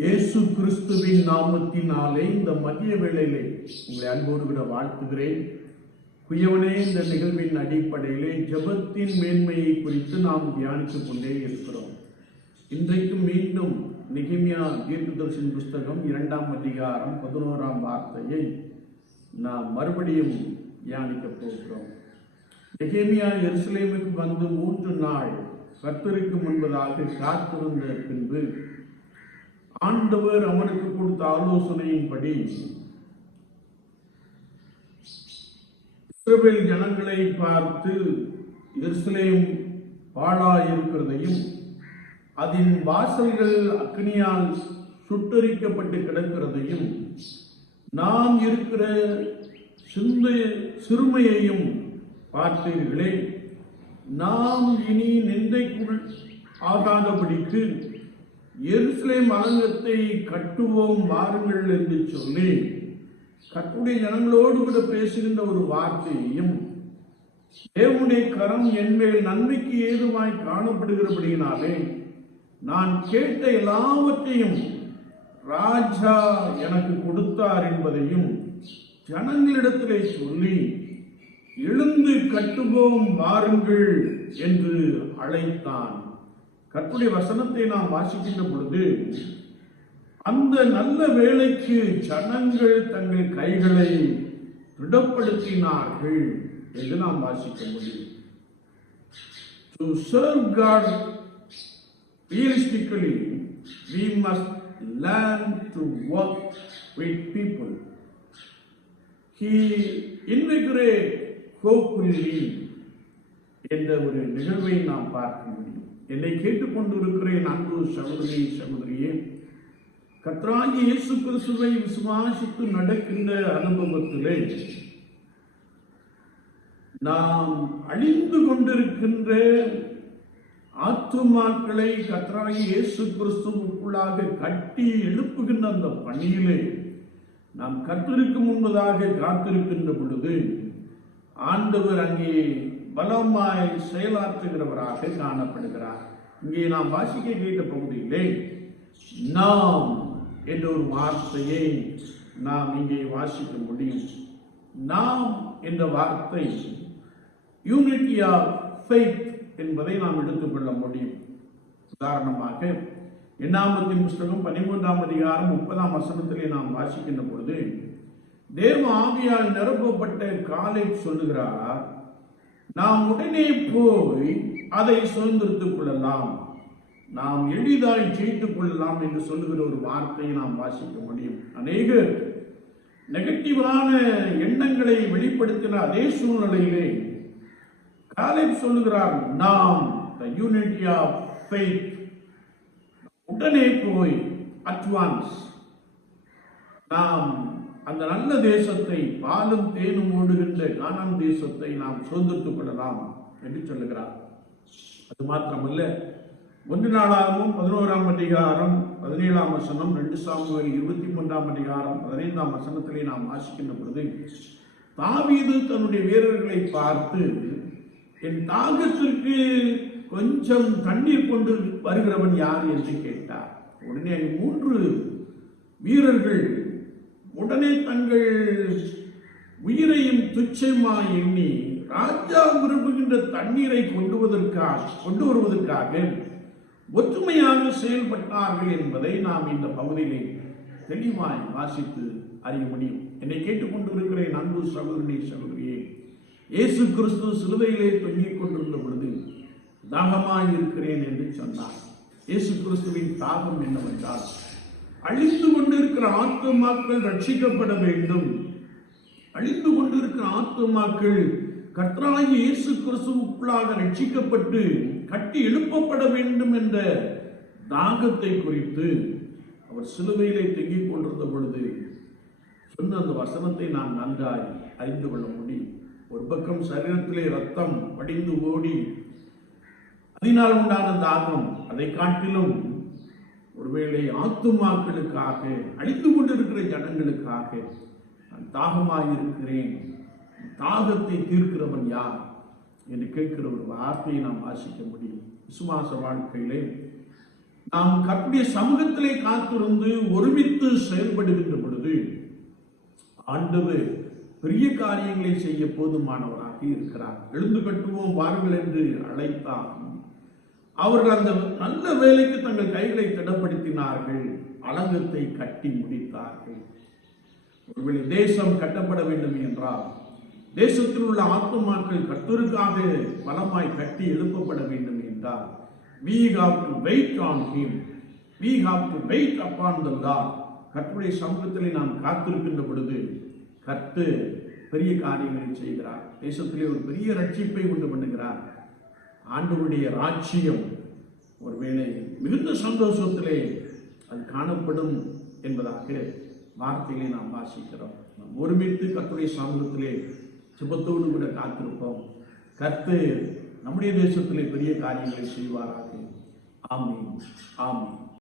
இயேசு கிறிஸ்துவின் நாமத்தினாலே இந்த மதிய வேளையிலே உங்களை அன்போடு விட வாழ்த்துகிறேன். குயவனே, இந்த நிகழ்வின் அடிப்படையிலே ஜெபத்தின் மேன்மையை குறித்து நாம் தியானித்துக் கொண்டே இருக்கிறோம். இன்றைக்கு மீண்டும் நெகேமியா தீர்க்கதரிசன புஸ்தகம் 2ஆம் அதிகாரம் 11ஆம் வார்த்தையை நாம் மறுபடியும் தியானிக்கப் போகிறோம். நெகேமியா எருசலேமுக்கு வந்து 3 நாள் கர்த்தருக்கு முன்பதாக காத்திருந்த பின்பு ஆண்டவர் அவனுக்கு கொடுத்த ஆலோசனையின்படி இஸ்ரவேல் ஜனங்களை பார்த்து எருசலேம் பாழாயிருக்கிறதையும் அதன் வாசல்கள் அக்கினியால் சுட்டரிக்கப்பட்டு கிடக்கிறதையும் நாம் இருக்கிற சிறுமையையும் பார்த்தீர்களே, நாம் இனி நிந்தைக்குள் ஆகாதபடிக்கு எருசலேம் அலங்கத்தை கட்டுவோம் வாருங்கள் என்று சொல்லி கர்த்தருடைய ஜனங்களோடு கூட பேசுகின்ற ஒரு வார்த்தையையும், தேவனுடைய கரம் என்மேல் நன்மைக்கு ஏதுவாய் காணப்படுகிறபடியினாலே நான் கேட்ட எல்லாவற்றையும் ராஜா எனக்கு கொடுத்தார் என்பதையும் ஜனங்களிடத்திலே சொல்லி எழுந்து கட்டுவோம் வாருங்கள் என்று அழைத்தான். கர்த்தருடைய வசனத்தை நாம் வாசிக்கின்ற பொழுது அந்த நல்ல வேளைக்கு ஜனங்கள் தங்கள் கைகளை திடப்படுத்தினார்கள் என்று நாம் வாசிக்க முடியும். To serve God realistically, we must learn to work with people. He invigorate hopefully என்ற ஒரு நிகழ்வை நாம் பார்க்க முடியும். என்னை கேட்டுக்கொண்டிருக்கிறேன் அன்பு சகோதரி சகோதரியே, கர்த்தராகிய இயேசு கிறிஸ்துவை விசுவாசித்து நடக்கின்ற அனுபவத்திலே நாம் அழிந்து கொண்டிருக்கின்ற ஆத்துமாக்களை கர்த்தராகிய இயேசு கிறிஸ்துவுக்குள்ளாக கட்டி எழுப்புகின்ற அந்த பணியிலே நாம் கர்த்தருக்கு முன்பதாக காத்திருக்கின்ற பொழுது ஆண்டவர் அங்கே பலமாய் செயலாற்றுகிறவராக காணப்படுகிறார். இங்கே நாம் வாசிக்க கேட்ட பகுதியிலே நாம் என்ற ஒரு வார்த்தையை நாம் இங்கே வாசிக்க முடியும். நாம் என்ற வார்த்தை யூனிட்டி ஆஃப் ஃபெய்த் என்பதை நாம் எடுத்துக்கொள்ள முடியும். உதாரணமாக எண்ணாகமத்தின் புஸ்தகம் 13ஆம் அதிகாரம் 30ஆம் வசனத்திலே நாம் வாசிக்கின்ற பொழுது தேவ ஆவியால் நிரப்பப்பட்ட காலேப் சொல்லுகிறார், நாம் உடனே போய் அதை சுதந்திரத்துக் கொள்ளலாம், நாம் எளிதாய் ஜெயித்துக் கொள்ளலாம் என்று சொல்லுகிற ஒரு வார்த்தையை நாம் வாசிக்க முடியும். அநேக நெகட்டிவான எண்ணங்களை வெளிப்படுத்தின அதே சூழ்நிலையிலே காலேப் சொல்லுகிறார், நாம் the unity of faith, உடனே போய் அட்வான்ஸ் நாம் அந்த நல்ல தேசத்தை, பாலும் தேனும் ஓடுகின்ற கானான் தேசத்தை நாம் சுதந்திரத்துக் கொள்ளலாம் என்று சொல்லுகிறார். அது மாத்திரமல்ல, 1 நாளாகமம் 11ஆம் அதிகாரம் 17ஆம் வசனம், 2 சாமுவேல் 23ஆம் அதிகாரம் 15ஆம் வசனத்திலே நாம் வாசிக்கின்ற பொழுது தாவீது தன்னுடைய வீரர்களை பார்த்து, என் தாகத்திற்கு கொஞ்சம் தண்ணீர் கொண்டு வருகிறவன் யார் என்று கேட்டார். உடனே 3 வீரர்கள் உடனே தங்கள் உயிரையும் துச்சமாய் எண்ணி ராஜா விரும்புகின்ற தண்ணீரை கொண்டு வருவதற்காக ஒற்றுமையாக செயல்பட்டார்கள் என்பதை நாம் இந்த பகுதியிலே தெளிவாய் வாசித்து அறிய முடியும். என்னை கேட்டுக்கொண்டிருக்கிறேன் அன்பு சகோதரனே சகோதரியே, இயேசு கிறிஸ்து சிலுவையிலே தொங்கிக் கொண்டிருந்த பொழுது தாகமாய் இருக்கிறேன் என்று சொன்னார். இயேசு கிறிஸ்துவின் தாகம் என்னவென்றால், அழிந்து கொண்டிருக்கிற ஆத்துமாக்கள் ரட்சிக்கப்பட வேண்டும், அழிந்து கொண்டிருக்கிற ஆத்துமாக்கள் கர்த்தராகிய இயேசு கிறிஸ்துவுக்குள்ளாக ரட்சிக்கப்பட்டு கட்டி எழுப்பப்பட வேண்டும் என்ற தாகத்தை குறித்து அவர் சிலுவையிலே தொங்கிக் கொண்டிருந்த பொழுது சொன்ன அந்த வசனத்தை நாம் நன்றாய் அறிந்து கொள்ள முடியும். ஒரு பக்கம் சரீரத்திலே ரத்தம் வடிந்து ஓடி அதனால் உண்டான தாகம், அதை காட்டிலும் ஒருவேளை ஆத்துமாக்களுக்காக, அழித்து கொண்டிருக்கிற ஜனங்களுக்காக நான் தாகமாயிருக்கிறேன், தாகத்தை தீர்க்கிறவன் யார் என்று கேட்கிற ஒரு வார்த்தையை நாம் வாசிக்க முடியும். விசுவாச வாழ்க்கையிலே நாம் கர்த்தருடைய சமூகத்திலே காத்திருந்து ஒருமித்து செயல்படுகின்ற பொழுது ஆண்டவர் பெரிய காரியங்களை செய்ய போதுமானவராக இருக்கிறார். எழுந்து கட்டுவோம் வாருங்கள் என்று அழைத்தார். அவர்கள் அந்த நல்ல வேலைக்கு தங்கள் கைகளை திடப்படுத்தினார்கள், அலங்கத்தை கட்டி முடித்தார்கள். ஒருவேளை தேசம் கட்டப்பட வேண்டும் என்றால், தேசத்தில் உள்ள ஆத்துமாக்கள் கர்த்தருக்காக பலமாய் கட்டி எழுப்பப்பட வேண்டும் என்றால், we have to wait on him, we have to wait upon the Lord. கர்த்தருடைய சமூகத்திலே நாம் காத்திருக்கின்ற பொழுது கர்த்தர் பெரிய காரியங்களை செய்கிறார். தேசத்திலே ஒரு பெரிய ரட்சிப்பை உண்டு பண்ணுகிறார். ஆண்டவருடைய ராஜ்யம் ஒருவேளை மிகுந்த சந்தோஷத்திலே அது காணப்படும் என்பதாக வார்த்தையிலே நாம் வாசிக்கிறோம். நாம் ஒருமித்து கர்த்தருடைய சமூகத்திலே சுபத்தோடு கூட காத்திருப்போம். கர்த்தர் நம்முடைய தேசத்திலே பெரிய காரியங்களை செய்வாராக. ஆமென், ஆமென்.